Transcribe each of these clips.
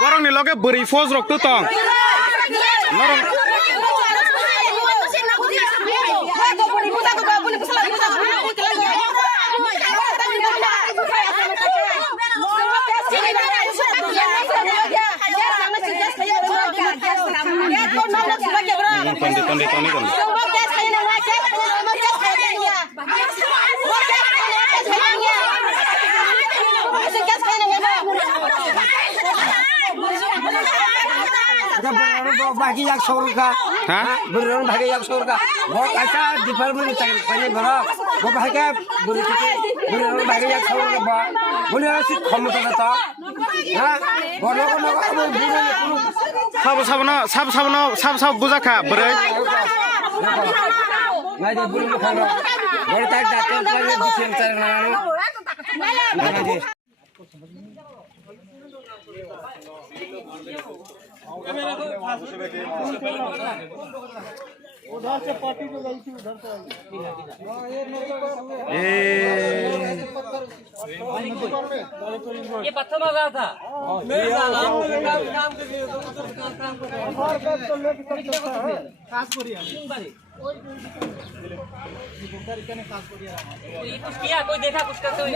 borong ni loge beri fos rok tu tong norong bagi yak surga, beneran bagi yak surga. Gua kaca di permen cari berok. Gua bagi beneran bagi yak surga bah. Beneran sih kamu kata, gua sab buza kah berai. Nggak ada bulu kan? Gua tak datang lagi di sini cari nana. उधर से party जो गई थी उधर से ये पत्थर लगा था मेरे काम के लिए कुछ किया कोई देखा कुछ करते हुए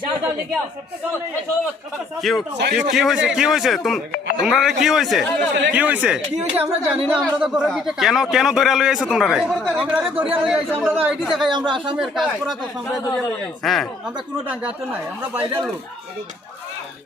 जाओ जाओ लेके आओ छोड़ो मत কি হয়েছে কি হয়েছে তোমরা কি হয়েছে কি হয়েছে কি হইছে আমরা জানি না আমরা তো ঘরে গিয়ে কেন কেন ধরে লই আইছো তোমরা আমরা দরিয়া লই আইছি আমরা তো আইডি দেখাই আমরা আসামের কাজ করা তো আমরা দরিয়া লই আইছি হ্যাঁ আমরা কোনো ডাঙ্গাতে নাই আমরা বাইরের লোক